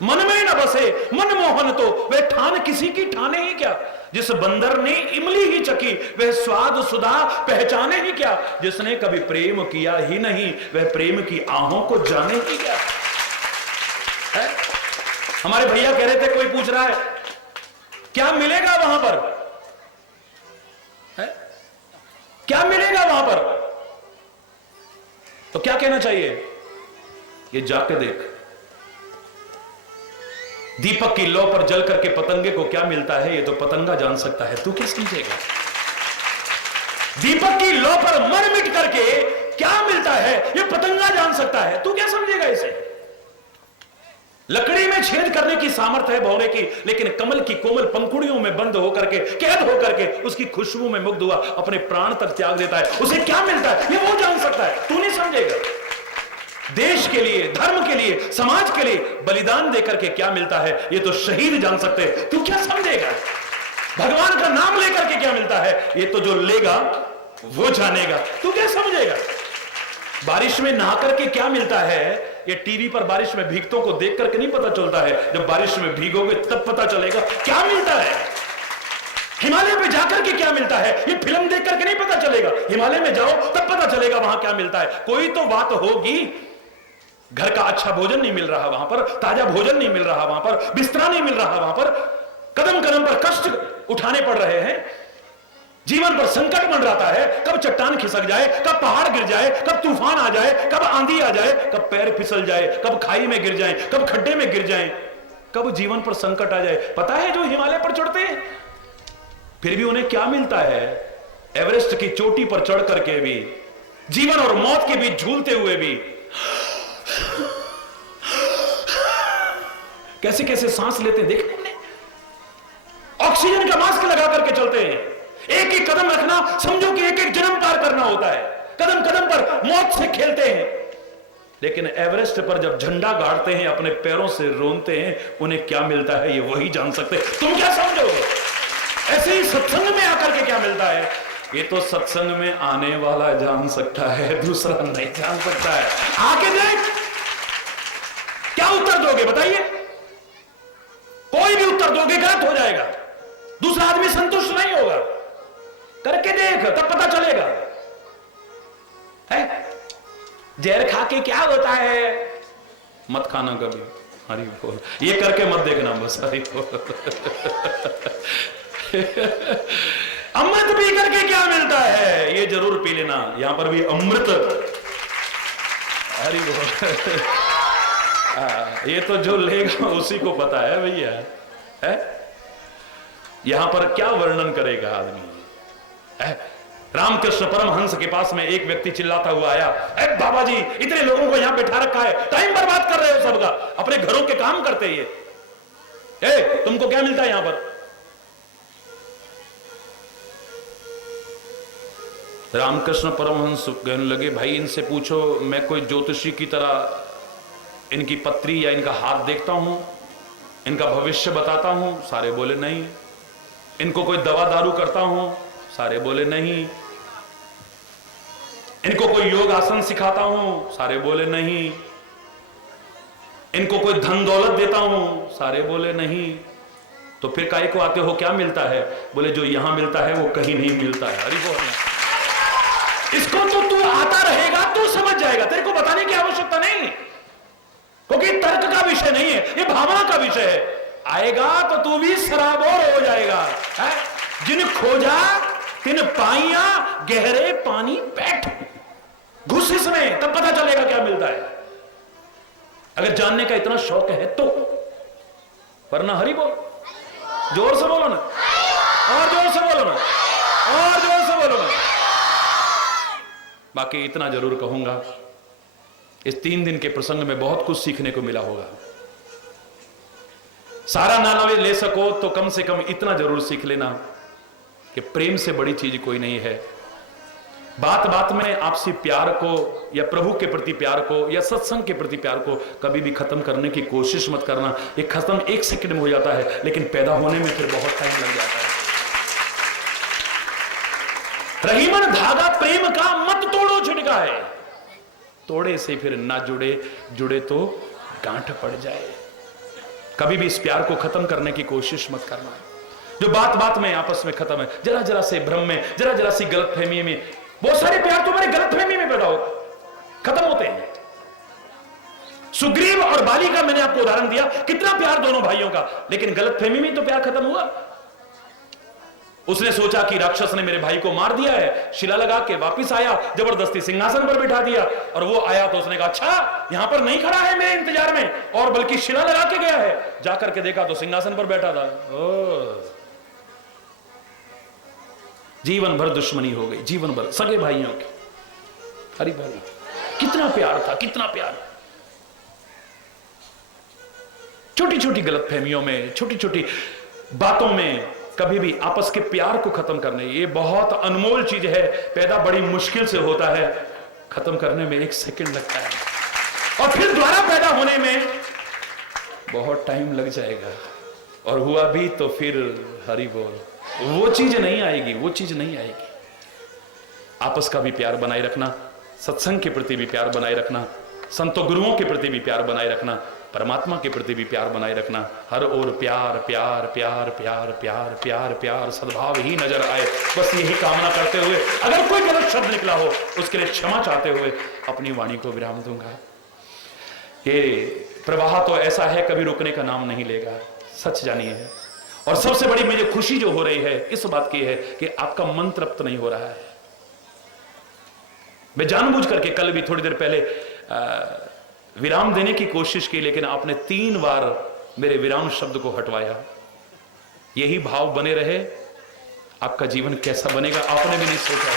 मन में न बसे मन मोहन तो, वह ठान किसी की ठाने ही क्या। जिस बंदर ने इमली ही चखी, वह स्वाद सुधा पहचाने ही क्या। जिसने कभी प्रेम किया ही नहीं, वह प्रेम की आहों को जाने ही क्या है? हमारे भैया कह रहे थे, कोई पूछ रहा है क्या मिलेगा वहां पर है? क्या मिलेगा वहां पर? तो क्या कहना चाहिए? ये जाके देख। दीपक की लौ पर जल करके पतंगे को क्या मिलता है ये तो पतंगा जान सकता है, तू क्या समझेगा? दीपक की लौ पर मर मिट करके क्या मिलता है ये पतंगा जान सकता है, तू क्या समझेगा इसे? लकड़ी में छेद करने की सामर्थ्य है भौरे की, लेकिन कमल की कोमल पंखुड़ियों में बंद होकर के, कैद होकर के, उसकी खुशबू में मुग्ध हुआ अपने प्राण तक त्याग देता है। उसे क्या मिलता है ये वो जान सकता है, तू नहीं समझेगा। देश के लिए, धर्म के लिए, समाज के लिए बलिदान देकर के क्या मिलता है ये तो शहीद जान सकते हैं, तू क्या समझेगा। भगवान का नाम लेकर के क्या मिलता है ये तो जो लेगा वो जानेगा, तू क्या समझेगा। बारिश में नहा करके क्या मिलता है ये टीवी पर बारिश में भीगतों को देख करके नहीं पता चलता है, जब बारिश में भीगोगे तब पता चलेगा क्या मिलता है। हिमालय पे जाकर के क्या मिलता है ये फिल्म देख करके नहीं पता चलेगा, हिमालय में जाओ तब पता चलेगा वहां क्या मिलता है। कोई तो बात होगी, घर का अच्छा भोजन नहीं मिल रहा वहां पर, ताजा भोजन नहीं मिल रहा वहां पर, बिस्तरा नहीं मिल रहा वहां पर, कदम कदम पर कष्ट उठाने पड़ रहे हैं, जीवन पर संकट मंडराता है। कब चट्टान खिसक जाए, कब पहाड़ गिर जाए, कब तूफान आ जाए, कब आंधी आ जाए, कब पैर फिसल जाए, कब खाई में गिर जाए, कब खड्डे में गिर जाए, कब जीवन पर संकट आ जाए। पता है जो हिमालय पर चढ़ते हैं फिर भी उन्हें क्या मिलता है? एवरेस्ट की चोटी पर चढ़ करके भी, जीवन और मौत के बीच झूलते हुए भी कैसे कैसे सांस लेते हैं देखा हमने। ऑक्सीजन का मास्क लगा करके चलते हैं, एक एक कदम रखना समझो कि एक एक जन्म पार करना होता है, कदम कदम पर मौत से खेलते हैं। लेकिन एवरेस्ट पर जब झंडा गाड़ते हैं, अपने पैरों से रोनते हैं, उन्हें क्या मिलता है ये वही जान सकते हैं, तुम क्या समझोगे। ऐसे ही सत्संग में आकर के क्या मिलता है ये तो सत्संग में आने वाला जान सकता है, दूसरा नहीं जान सकता है। आके देख क्या उत्तर दोगे बताइए। कोई भी उत्तर दोगे गलत हो जाएगा, दूसरा आदमी संतुष्ट नहीं होगा। करके देख तब पता चलेगा है। जहर खा के क्या होता है मत खाना कभी, हरि बोल। ये करके मत देखना बस, हरि बोल। अमृत पी करके क्या मिलता है ये जरूर पी लेना, यहां पर भी अमृत, हरि बोल। ये तो जो लेगा उसी को पता है भैया है। यहां पर क्या वर्णन करेगा आदमी। रामकृष्ण परमहंस के पास में एक व्यक्ति चिल्लाता हुआ आया, बाबा जी इतने लोगों को यहां बैठा रखा है, टाइम बर्बाद कर रहे हो सबका, अपने घरों के काम करते ये, तुमको क्या मिलता है यहां पर? रामकृष्ण परमहंस कहने लगे, भाई इनसे पूछो, मैं कोई ज्योतिषी की तरह इनकी पत्री या इनका हाथ देखता हूं, इनका भविष्य बताता हूं? सारे बोले नहीं। इनको कोई दवा दारू करता हूं? सारे बोले नहीं। इनको कोई योग आसन सिखाता हूं? सारे बोले नहीं। इनको कोई धन दौलत देता हूं? सारे बोले नहीं। तो फिर काहे को आते हो, क्या मिलता है? बोले जो यहां मिलता है वो कहीं नहीं मिलता है। हरि बोल। इसको तो तू आता रहेगा, तू समझ जाएगा, तेरे को बताने की आवश्यकता नहीं, क्योंकि तर्क का विषय नहीं है, ये भावना का विषय है। आएगा तो तू भी सराबोर हो जाएगा। जिन खोजा तिन पाइया गहरे पानी बैठ, घुस इसमें, तब पता चलेगा क्या मिलता है, अगर जानने का इतना शौक है तो। वरना हरि बोल, जोर से बोलो ना, और जोर से बोलो ना, और जोर से बोलो ना। बाकी इतना जरूर कहूंगा, इस 3 दिन के प्रसंग में बहुत कुछ सीखने को मिला होगा। सारा ना ले सको तो कम से कम इतना जरूर सीख लेना कि प्रेम से बड़ी चीज कोई नहीं है। बात बात में आपसी प्यार को या प्रभु के प्रति प्यार को या सत्संग के प्रति प्यार को कभी भी खत्म करने की कोशिश मत करना। ये खत्म 1 सेकंड में हो जाता है, लेकिन पैदा होने में फिर बहुत टाइम लग जाता है। रहीमन धागा प्रेम का मत तोड़ो, छिड़का है, तोड़े से फिर ना जुड़े, जुड़े तो गांठ पड़ जाए। कभी भी इस प्यार को खत्म करने की कोशिश मत करना। जो बात बात में आपस में खत्म है, जरा जरा से भ्रम में, जरा जरा सी गलतफहमी में, बहुत सारे प्यार तुम्हारे गलतफहमी में पैदा होते, खत्म होते हैं। सुग्रीव और बाली का मैंने आपको उदाहरण दिया, कितना प्यार दोनों भाइयों का, लेकिन गलतफहमी में तो प्यार खत्म हुआ। उसने सोचा कि राक्षस ने मेरे भाई को मार दिया है, शिला लगा के वापिस आया, जबरदस्ती सिंहासन पर बिठा दिया, और वो आया तो उसने कहा अच्छा यहां पर नहीं खड़ा है मेरे इंतजार में, और बल्कि शिला लगा के गया है। जाकर के देखा तो सिंहासन पर बैठा था। जीवन भर दुश्मनी हो गई, जीवन भर सगे भाइयों की। हरि बोल, कितना प्यार था, कितना प्यार। छोटी छोटी गलतफहमियों में, छोटी छोटी बातों में कभी भी आपस के प्यार को खत्म करने, ये बहुत अनमोल चीज है, पैदा बड़ी मुश्किल से होता है, खत्म करने में 1 सेकंड लगता है, और फिर दोबारा पैदा होने में बहुत टाइम लग जाएगा, और हुआ भी तो फिर हरि बोल वो चीज नहीं आएगी, वो चीज नहीं आएगी। आपस का भी प्यार बनाए रखना, सत्संग के प्रति भी प्यार बनाए रखना, संतों गुरुओं के प्रति भी प्यार बनाए रखना, परमात्मा के प्रति भी प्यार बनाए रखना। हर ओर प्यार प्यार प्यार प्यार प्यार प्यार प्यार, सद्भाव ही नजर आए, बस यही कामना करते हुए, अगर कोई गलत शब्द निकला हो उसके लिए क्षमा चाहते हुए अपनी वाणी को विराम दूंगा। ये प्रवाह तो ऐसा है, कभी रुकने का नाम नहीं लेगा, सच जानिए है। और सबसे बड़ी मुझे खुशी जो हो रही है इस बात की है कि आपका मन तृप्त नहीं हो रहा है। मैं जानबूझ करके कल भी थोड़ी देर पहले विराम देने की कोशिश की, लेकिन आपने 3 बार मेरे विराम शब्द को हटवाया। यही भाव बने रहे, आपका जीवन कैसा बनेगा आपने भी नहीं सोचा।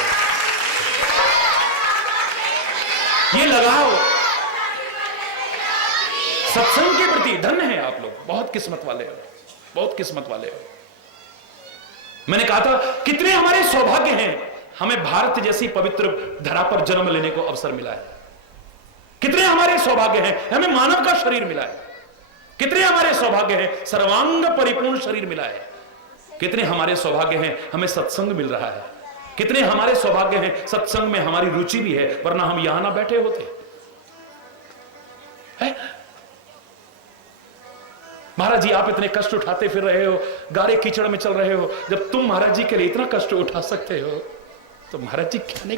ये लगाओ सत्संग के प्रति, धन्य है आप लोग, बहुत किस्मत वाले हो, बहुत किस्मत वाले हो। मैंने कहा था कितने हमारे सौभाग्य हैं, हमें भारत जैसी पवित्र धरा पर जन्म लेने को अवसर मिला है। कितने हमारे सौभाग्य हैं, हमें मानव का शरीर मिला है। कितने हमारे सौभाग्य हैं, सर्वांग परिपूर्ण शरीर मिला है। कितने हमारे सौभाग्य हैं, हमें सत्संग मिल रहा है। कितने हमारे सौभाग्य हैं, सत्संग में हमारी रुचि भी है, वरना हम यहां ना बैठे होते। महाराज जी आप इतने कष्ट उठाते फिर रहे हो, गारे कीचड़ में चल रहे हो, जब तुम महाराज जी के लिए इतना कष्ट उठा सकते हो तो महाराज जी क्या नहीं।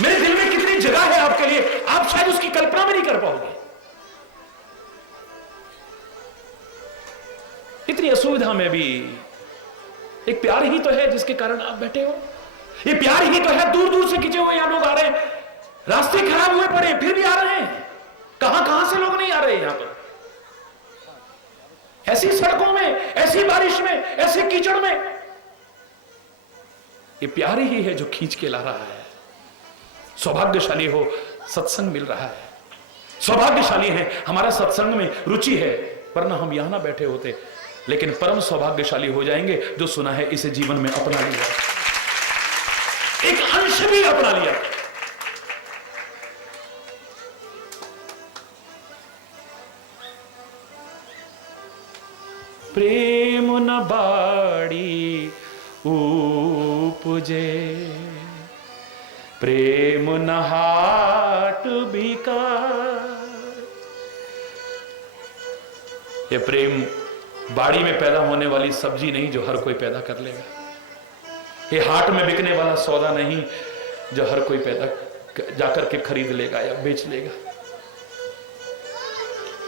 मेरे दिल में कितनी जगह है आपके लिए, आप शायद उसकी कल्पना भी नहीं कर पाओगे। इतनी असुविधा में भी एक प्यार ही तो है जिसके कारण आप बैठे हो। ये प्यार ही तो है, दूर दूर से खिंचे हुए यहां लोग आ रहे हैं, रास्ते खराब हुए पड़े फिर भी आ रहे हैं। कहां कहां से लोग नहीं आ रहे यहां पर। ऐसी सड़कों में, ऐसी बारिश में, ऐसे कीचड़ में। ये प्यार ही है जो खींच के ला रहा है। सौभाग्यशाली हो, सत्संग मिल रहा है। सौभाग्यशाली है, हमारा सत्संग में रुचि है, वरना हम यहां ना बैठे होते। लेकिन परम सौभाग्यशाली हो जाएंगे जो सुना है इसे जीवन में अपना लिया, एक अंश भी अपना लिया। प्रेम न बाड़ी उपजे, प्रेम न हाट बिकार। ये प्रेम बाड़ी में पैदा होने वाली सब्जी नहीं जो हर कोई पैदा कर लेगा। ये हाट में बिकने वाला सौदा नहीं जो हर कोई पैदा जाकर के खरीद लेगा या बेच लेगा।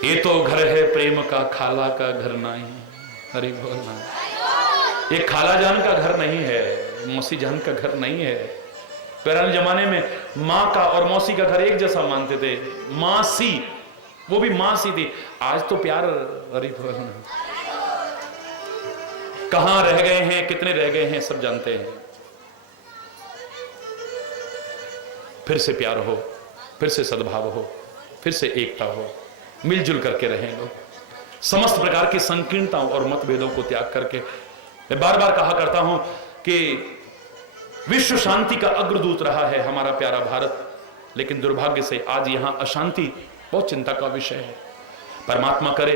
ये तो घर है प्रेम का, खाला का घर नहीं। अरे बोलना, ये खाला जान का घर नहीं है, मौसी जान का घर नहीं है। पुराने जमाने में माँ का और मौसी का घर एक जैसा मानते थे। मासी, वो भी मासी थी। आज तो प्यार, अरे बोलना, कहां रह गए हैं, कितने रह गए हैं, सब जानते हैं। फिर से प्यार हो, फिर से सद्भाव हो, फिर से एकता हो, मिलजुल करके रहें लोग। समस्त प्रकार की संकीर्णताओं और मतभेदों को त्याग करके। मैं बार बार कहा करता हूं कि विश्व शांति का अग्रदूत रहा है हमारा प्यारा भारत, लेकिन दुर्भाग्य से आज यहां अशांति बहुत चिंता का विषय है। परमात्मा करे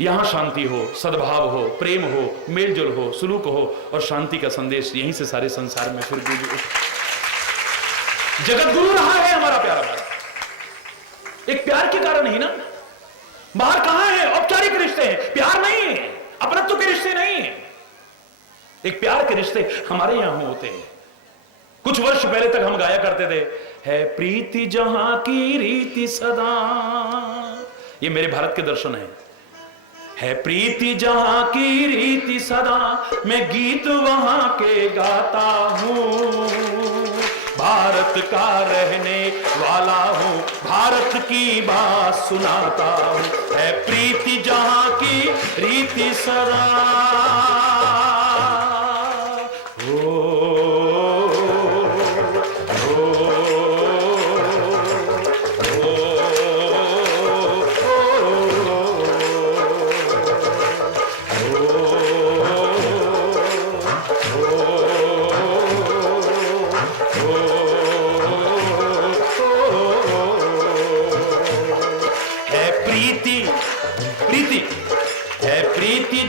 यहां शांति हो, सद्भाव हो, प्रेम हो, मेलजोल हो, सुलूक हो और शांति का संदेश यहीं से सारे संसार में फिर गूंजे। जगत गुरु रहा है हमारा प्यारा भारत, एक प्यार के कारण ही ना। बाहर कहां है औपचारिक रिश्ते हैं, प्यार नहीं है, अपनत्व के रिश्ते नहीं है। एक प्यार के रिश्ते हमारे यहां होते हैं। कुछ वर्ष पहले तक हम गाया करते थे, है प्रीति जहां की रीति सदा। ये मेरे भारत के दर्शन है प्रीति जहां की रीति सदा, मैं गीत वहां के गाता हूं। भारत का रहने वाला हूं, भारत की बात सुनाता हूं। है प्रीति जहां की रीति सदा।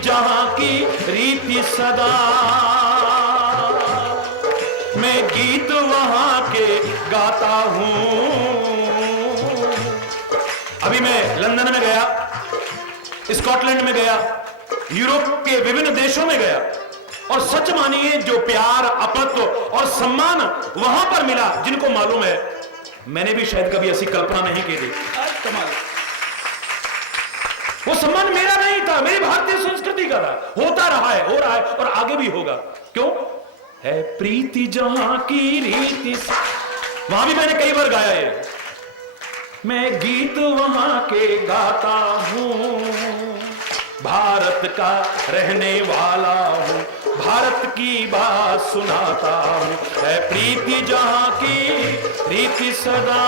जहां की रीति सदा, मैं गीत वहां के गाता हूं। अभी मैं लंदन में गया, स्कॉटलैंड में गया, यूरोप के विभिन्न देशों में गया और सच मानिए जो प्यार, अपत्व और सम्मान वहां पर मिला, जिनको मालूम है, मैंने भी शायद कभी ऐसी कल्पना नहीं की थी। कमाल, वो सम्मान मेरा नहीं था, मेरी भारतीय संस्कृति का था। होता रहा है, हो रहा है और आगे भी होगा। क्यों? है प्रीति जहां की रीति। वहां भी मैंने कई बार गाया है, मैं गीत वहां के गाता हूं। भारत का रहने वाला हूं, भारत की बात सुनाता हूं। है प्रीति जहां की रीति सदा।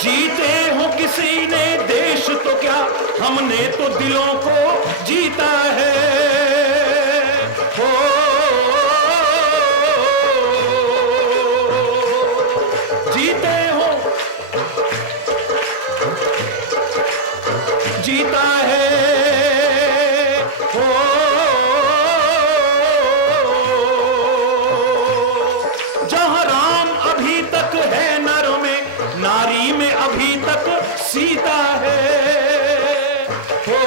जीते हो किसी ने देश तो क्या, हमने तो दिलों को जीता है। हो जीते हो, जीता है। हो जहां राम अभी तक है नर में, नारी में अभी तक सीता है। हो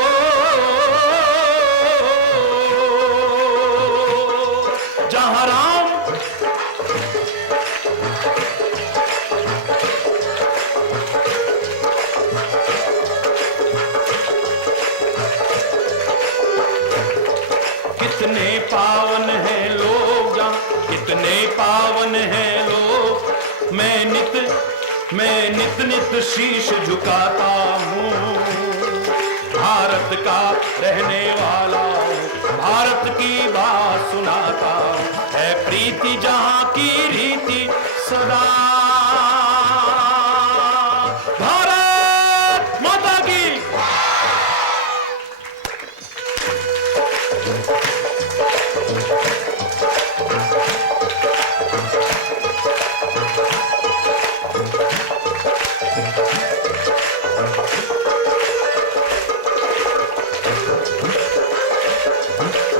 जहां राम नित नित शीश झुकाता हूँ। भारत का रहने वाला हूँ, भारत की बात सुनाता हूँ। है प्रीति जहाँ की रीति सदा। भारत माता की।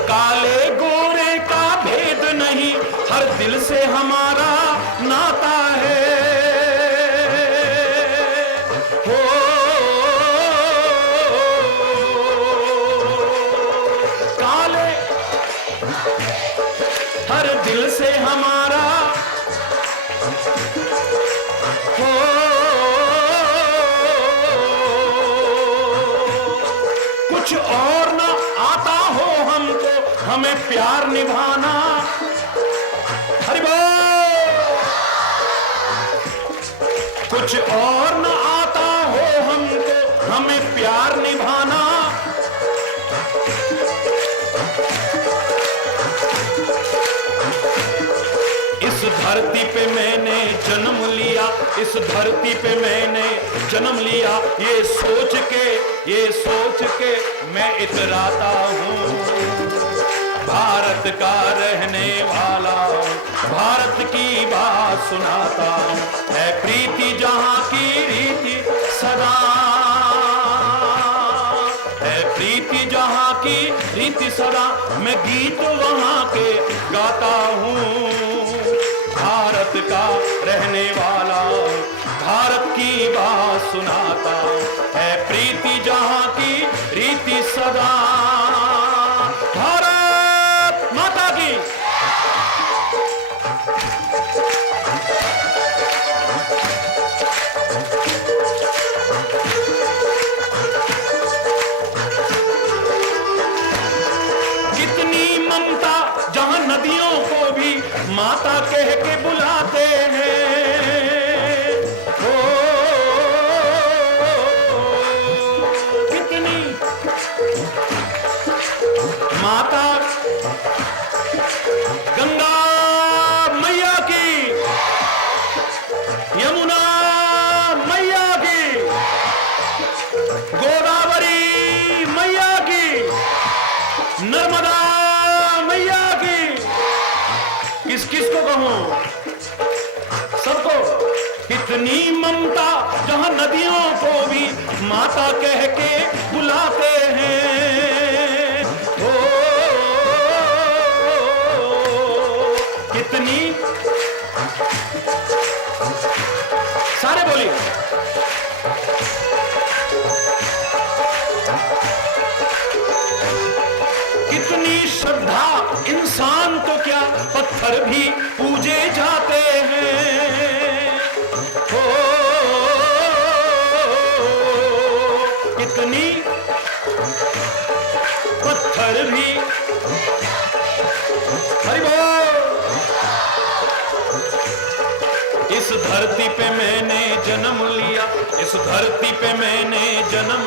काले गोरे का भेद नहीं, हर दिल से हमारा नाता है। हो काले हर दिल से हमारा हो। कुछ और ना आता हो हमको, हमें प्यार निभाना। हरि बोल। कुछ और ना आता हो हमको, हमें प्यार निभाना। इस धरती पे मैंने जन्म लिया, इस धरती पे मैंने जन्म लिया। ये सोच के मैं इतराता हूँ। भारत का रहने वाला हूँ, भारत की बात सुनाता हूँ। है प्रीति जहाँ की रीति सदा। है प्रीति जहाँ की रीति सदा। मैं गीत वहाँ के गाता हूँ। भारत का रहने वाला, भारत की बात सुनाता। है प्रीति जहाँ की रीति सदा। भारत माता की। कितनी ममता जहाँ नदियों को भी माता कह के बुलाते हैं। ओ कितनी माता गंगा मैया की, यमुना मैया की, गोदावरी मैया की, नर्मदा मैया की। किस किस को कहूं? सबको। कितनी ममता जहां नदियों को भी माता कह के बुलाते हैं। ओ कितनी, सारे बोलिए। कितनी श्रद्धा, इंसान तो क्या पत्थर भी पूजे जाते हैं। हो कितनी पत्थर भी। हरि बोल। इस धरती पे मैंने जन्म लिया, इस धरती पे मैंने जन्म।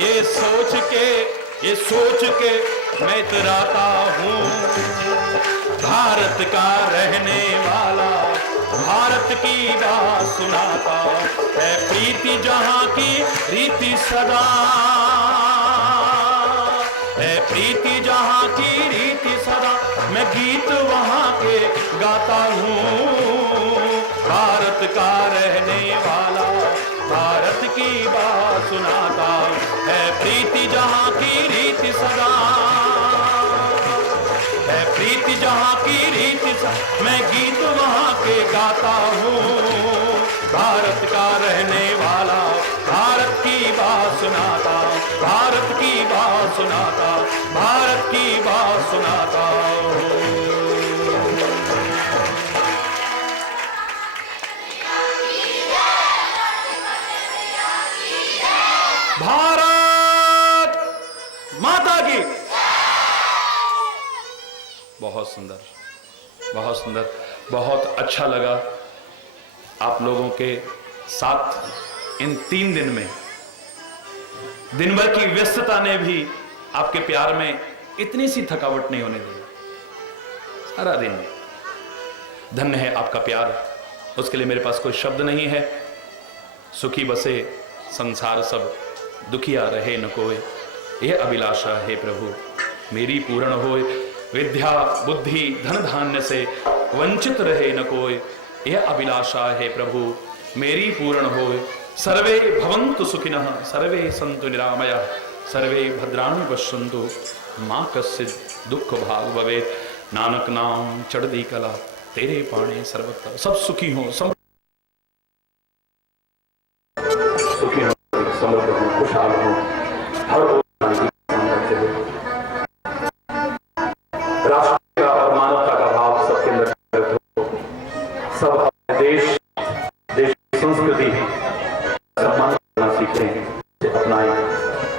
ये सोच के मैं इतराता हूँ। भारत का रहने वाला, भारत की बात सुनाता। है प्रीति जहाँ की रीति सदा। है प्रीति जहाँ की रीति सदा। मैं गीत वहाँ के गाता हूँ। भारत का रहने वाला, भारत की बात सुनाता। है प्रीति जहाँ की रीति सदा। है प्रीति जहाँ की रीति सदा। मैं गीत वहाँ के गाता हूँ। भारत का रहने वाला, भारत की बात सुनाता। भारत की बात सुनाता, भारत की बात सुनाता हूँ। भारत माता की। बहुत सुंदर, बहुत सुंदर, बहुत अच्छा लगा। आप लोगों के साथ इन 3 दिन में दिन भर की व्यस्तता ने भी आपके प्यार में इतनी सी थकावट नहीं होने दी। सारा दिन धन्य है आपका प्यार, उसके लिए मेरे पास कोई शब्द नहीं है। सुखी बसे संसार सब, दुखिया रहे न कोई, यह अभिलाषा है प्रभु मेरी पूर्ण होए। विद्या बुद्धि धन धान्य से वंचित रहे न कोई, यह अभिलाषा है प्रभु मेरी पूर्ण होए। सर्वे भवन्तु सुखिनः सर्वे सन्तु निरामयाः सर्वे भद्राणि पश्यन्तु मां कश्चित् दुख भाग भवेत्। नानक नाम चढ़दी कला तेरे पाणे सर्वत्र। सब सुखी हो, सब सुखी हो, समृद्ध हो, खुशहाल हो, हर राष्ट्र का और मानवता का भाव सबके अंदर हो। सब अपने देश की संस्कृति सम्मान करना सीखें, अपनाएं,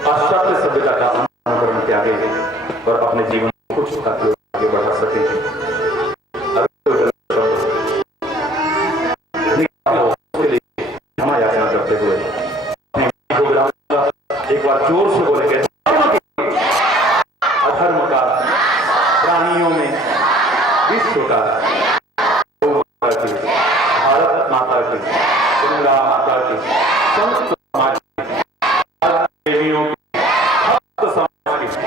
पाश्चात्य सभ्यता का अनुकरण त्यागे और अपने जीवन को कुछ करके आगे बढ़ा सकें। क्षमा याचना करते हुए एक बार जोर से बोलेंगे, अधर्म का, प्राणियों में, विश्व का, भारत माता की, गंगा माता की, संत समाज की, देवियों की, भक्त समाज की,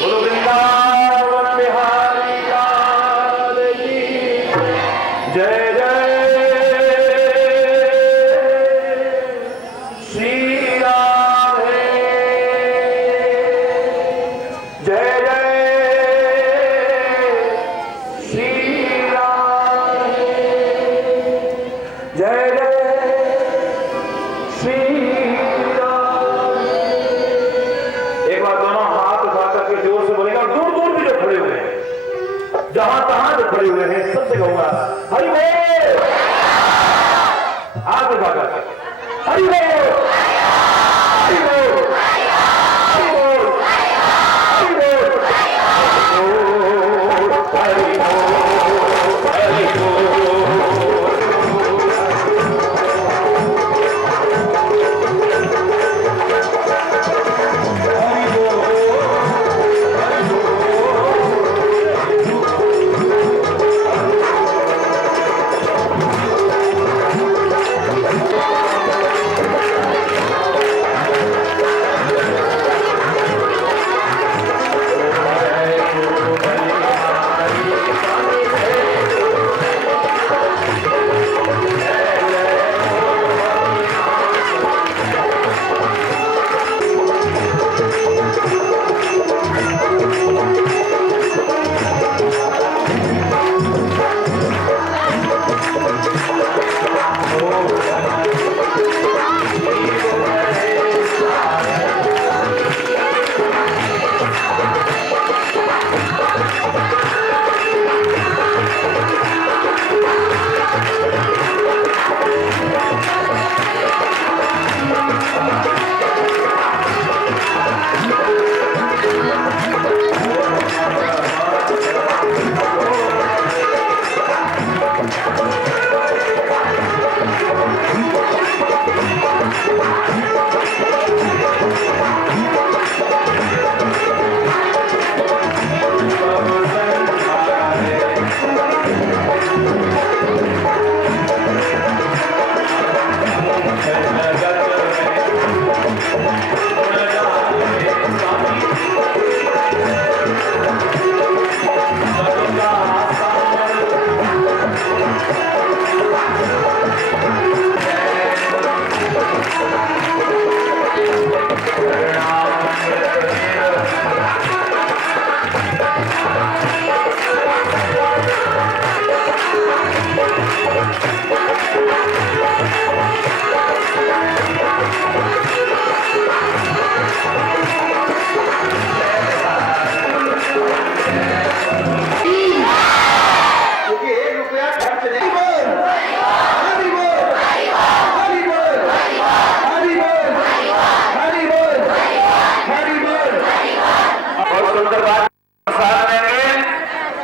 बोलो वृंदावन बिहारी लाल की जय जय श्री राधे जय जय श्री राधे जय जय श्री राधे। एक बार दोनों हाथ उठा करके जोर से बोलेगा, दूर दूर भी जो खड़े हुए हैं, जहां तहां जो खड़े हुए हैं, सबसे कहूंगा हरि बोल। हाथ उठा करके हरि बोल, हरि बोल, हरि बोल, हरि बोल, हरि बोल, हरि बोल।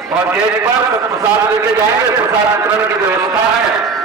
और गेट पर प्रसाद लेके जाएंगे, प्रसाद वितरण की व्यवस्था है।